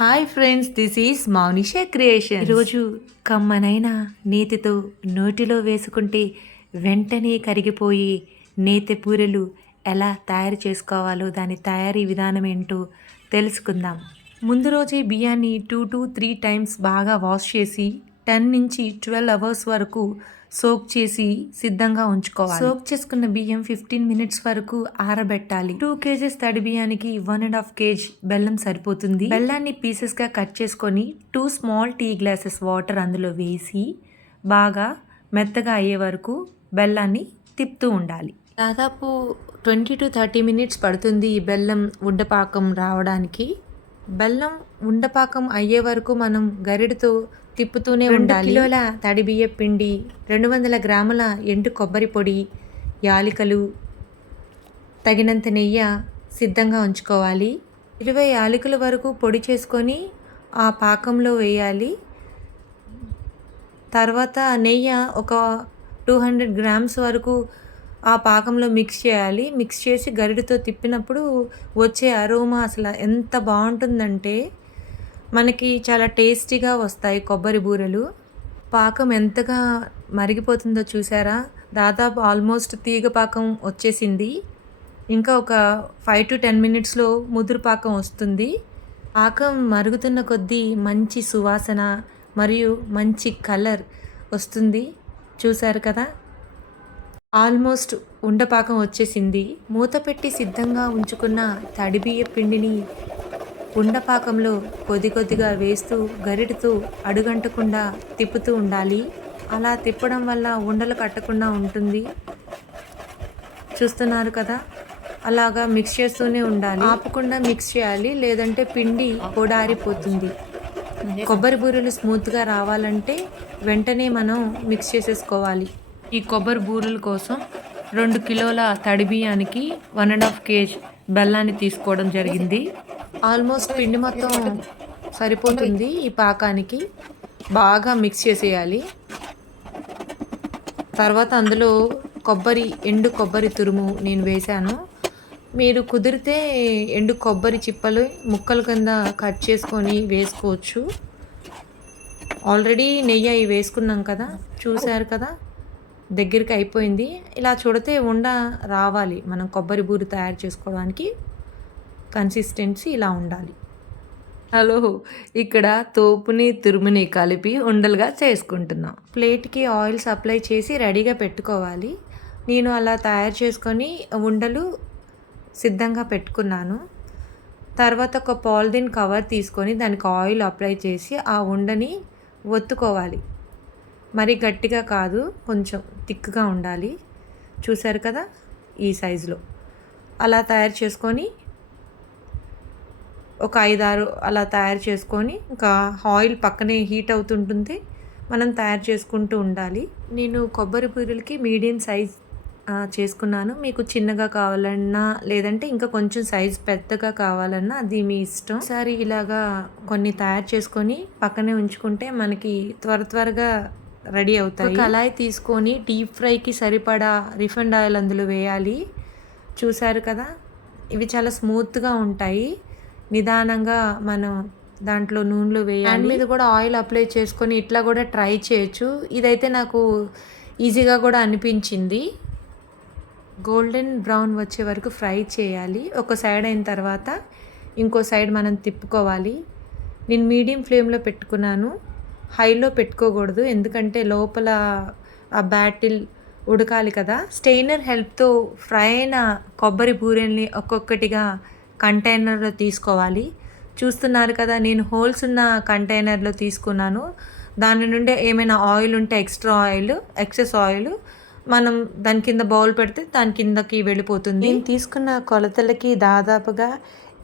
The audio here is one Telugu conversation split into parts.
Hi friends this is Mounisha creation ఈరోజు కమ్మనైన నేతితో నోటిలో వేసుకుంటే వెంటనే కరిగిపోయి నేతి పూరెలు ఎలా తయారు చేసుకోవాలో దాని తయారీ విధానం ఏంటో తెలుసుకుందాం. ముందు రోజే బియ్యాన్ని టూ టు త్రీ టైమ్స్ బాగా వాష్ చేసి టెన్ నుంచి ట్వెల్వ్ అవర్స్ వరకు సోక్ చేసి సిద్ధంగా ఉంచుకోవాలి. సోక్ చేసుకున్న బియ్యం ఫిఫ్టీన్ మినిట్స్ వరకు ఆరబెట్టాలి. టూ కేజెస్ తడి బియ్యానికి వన్ అండ్ హాఫ్ కేజ్ బెల్లం సరిపోతుంది. బెల్లాన్ని పీసెస్గా కట్ చేసుకొని two small tea glasses water అందులో వేసి బాగా మెత్తగా అయ్యే వరకు బెల్లాన్ని తిప్పుతూ ఉండాలి. దాదాపు ట్వంటీ టు థర్టీ మినిట్స్ పడుతుంది ఈ బెల్లం ఉండపాకం రావడానికి. బెల్లం ఉండపాకం అయ్యే వరకు మనం గరిటతో తిప్పుతూనే ఉండాలి. కిలోల తడి బియ్య పిండి రెండు వందల గ్రాముల ఎండు కొబ్బరి పొడి యాలికలు తగినంత నెయ్యి సిద్ధంగా ఉంచుకోవాలి. ఇరవై యాలకుల వరకు పొడి చేసుకొని ఆ పాకంలో వేయాలి. తర్వాత నెయ్యి ఒక టూ హండ్రెడ్ గ్రామ్స్ వరకు ఆ పాకంలో మిక్స్ చేయాలి. మిక్స్ చేసి గరిటతో తిప్పినప్పుడు వచ్చే అరోమా అసలు ఎంత బాగుంటుందంటే మనకి చాలా టేస్టీగా వస్తాయి కొబ్బరి బూరెలు. పాకం ఎంతగా మరిగిపోతుందో చూసారా? దాదాపు ఆల్మోస్ట్ తీగ పాకం వచ్చేసింది. ఇంకా ఒక ఫైవ్ టు టెన్ మినిట్స్లో ముదురు పాకం వస్తుంది. పాకం మరుగుతున్న కొద్దీ మంచి సువాసన మరియు మంచి కలర్ వస్తుంది. చూసారు కదా? ఆల్మోస్ట్ ఉండపాకం వచ్చేసింది. మూత పెట్టి సిద్ధంగా ఉంచుకున్న తడిబియ్య పిండిని ఉండపాకంలో కొద్ది కొద్దిగా వేస్తూ గరిటతో అడుగంటకుండా తిప్పుతూ ఉండాలి. అలా తిప్పడం వల్ల ఉండలు కట్టకుండా ఉంటుంది. చూస్తున్నారు కదా? అలాగా మిక్స్ చేస్తూనే ఉండాలి. ఆపకుండా మిక్స్ చేయాలి. లేదంటే పిండి పొడారిపోతుంది కొబ్బరి బూరెలు స్మూత్గా రావాలంటే వెంటనే మనం మిక్స్ చేసేసుకోవాలి. ఈ కొబ్బరి బూరెల కోసం రెండు కిలోల తడి బియ్యానికి వన్ అండ్ హాఫ్ కేజ్ బెల్లాన్ని తీసుకోవడం జరిగింది. ఆల్మోస్ట్ పిండి మొత్తం సరిపోతుంది ఈ పాకానికి. బాగా మిక్స్ చేసేయాలి. తర్వాత అందులో కొబ్బరి ఎండు కొబ్బరి తురుము నేను వేశాను. మీరు కుదిరితే ఎండు కొబ్బరి చిప్పలు ముక్కల కింద కట్ చేసుకొని వేసుకోవచ్చు. ఆల్రెడీ నెయ్యి అవి వేసుకున్నాం కదా చూశారు కదా దగ్గరికి అయిపోయింది. ఇలా చూడితే ఉండ రావాలి మనం కొబ్బరి బూరి తయారు చేసుకోవడానికి. కన్సిస్టెన్సీ ఇలా ఉండాలి. హలో ఇక్కడ తోపుని తురుముని కలిపి ఉండలుగా చేసుకుంటున్నాం. ప్లేట్కి ఆయిల్ సప్లై చేసి రెడీగా పెట్టుకోవాలి. నేను అలా తయారు చేసుకొని ఉండలు సిద్ధంగా పెట్టుకున్నాను. తర్వాత ఒక పాలిథిన్ కవర్ తీసుకొని దానికి ఆయిల్ అప్లై చేసి ఆ ఉండని ఒత్తుకోవాలి. మరి గట్టిగా కాదు కొంచెం థిక్గా ఉండాలి. చూసారు కదా? ఈ సైజులో. అలా తయారు చేసుకొని ఒక ఐదారు అలా తయారు చేసుకొని ఇంకా ఆయిల్ పక్కనే హీట్ అవుతుంటుంది మనం తయారు చేసుకుంటూ ఉండాలి. నేను కొబ్బరి పూరీలకి మీడియం సైజ్ చేసుకున్నాను. మీకు చిన్నగా కావాలన్నా లేదంటే ఇంకా కొంచెం సైజ్ పెద్దగా కావాలన్నా అది మీ ఇష్టం. ఒకసారి ఇలాగా కొన్ని తయారు చేసుకొని పక్కనే ఉంచుకుంటే మనకి త్వర త్వరగా రెడీ అవుతాయి. కళాయి తీసుకొని డీప్ ఫ్రైకి సరిపడా రిఫండ్ ఆయిల్ అందులో వేయాలి. చూసారు కదా? ఇవి చాలా స్మూత్గా ఉంటాయి. నిదానంగా మనం దాంట్లో నూనెలో వేయాలి. మీద కూడా ఆయిల్ అప్లై చేసుకొని ఇట్లా కూడా ట్రై చేయొచ్చు. ఇదైతే నాకు ఈజీగా కూడా అనిపించింది. గోల్డెన్ బ్రౌన్ వచ్చే వరకు ఫ్రై చేయాలి. ఒక సైడ్ అయిన తర్వాత ఇంకో సైడ్ మనం తిప్పుకోవాలి. నేను మీడియం ఫ్లేమ్లో పెట్టుకున్నాను. హైలో పెట్టుకోకూడదు. ఎందుకంటే లోపల ఆ బ్యాటిల్ ఉడకాలి కదా. స్టెయినర్ హెల్ప్తో ఫ్రై అయిన కొబ్బరి బూరెల్ని ఒక్కొక్కటిగా కంటైనర్లో తీసుకోవాలి. చూస్తున్నారు కదా నేను హోల్స్ ఉన్న కంటైనర్లో తీసుకున్నాను. దాని నుండి ఏమైనా ఆయిల్ ఉంటే ఎక్స్ట్రా ఆయిల్ ఎక్సెస్ ఆయిల్ మనం దాని కింద బౌల్ పెడితే దాని కిందకి వెళ్ళిపోతుంది. నేను తీసుకున్న కొలతలకి దాదాపుగా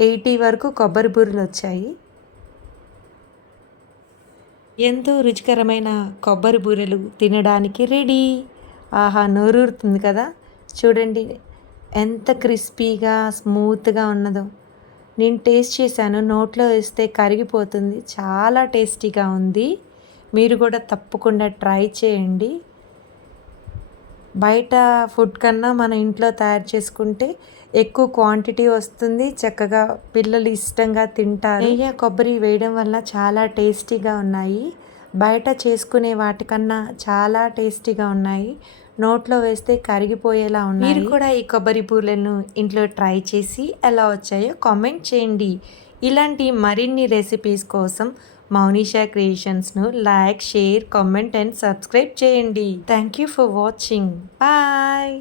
ఎయిటీ వరకు కొబ్బరి బూరెలు వచ్చాయి. ఎంతో రుచికరమైన కొబ్బరి బూరెలు తినడానికి రెడీ. ఆహా నోరూరుతుంది కదా. చూడండి ఎంత క్రిస్పీగా స్మూత్గా ఉన్నదో. నేను టేస్ట్ చేశాను. నోట్లో వేస్తే కరిగిపోతుంది. చాలా టేస్టీగా ఉంది. మీరు కూడా తప్పకుండా ట్రై చేయండి. బయట ఫుడ్ కన్నా మన ఇంట్లో తయారు చేసుకుంటే ఎక్కువ క్వాంటిటీ వస్తుంది. చక్కగా పిల్లలు ఇష్టంగా తింటారు. నెయ్యి కొబ్బరి వేయడం వల్ల చాలా టేస్టీగా ఉన్నాయి. బయట చేసుకునే వాటికన్నా చాలా టేస్టీగా ఉన్నాయి. నోట్లో వేస్తే కరిగిపోయేలా ఉన్నాయి. మీరు కూడా ఈ కొబ్బరి పూలను ఇంట్లో ట్రై చేసి ఎలా వచ్చాయో కామెంట్ చేయండి. ఇలాంటి మరిన్ని రెసిపీస్ కోసం Mounisha క్రియేషన్స్ను like share comment and subscribe చేయండి. Thank you for watching. Bye.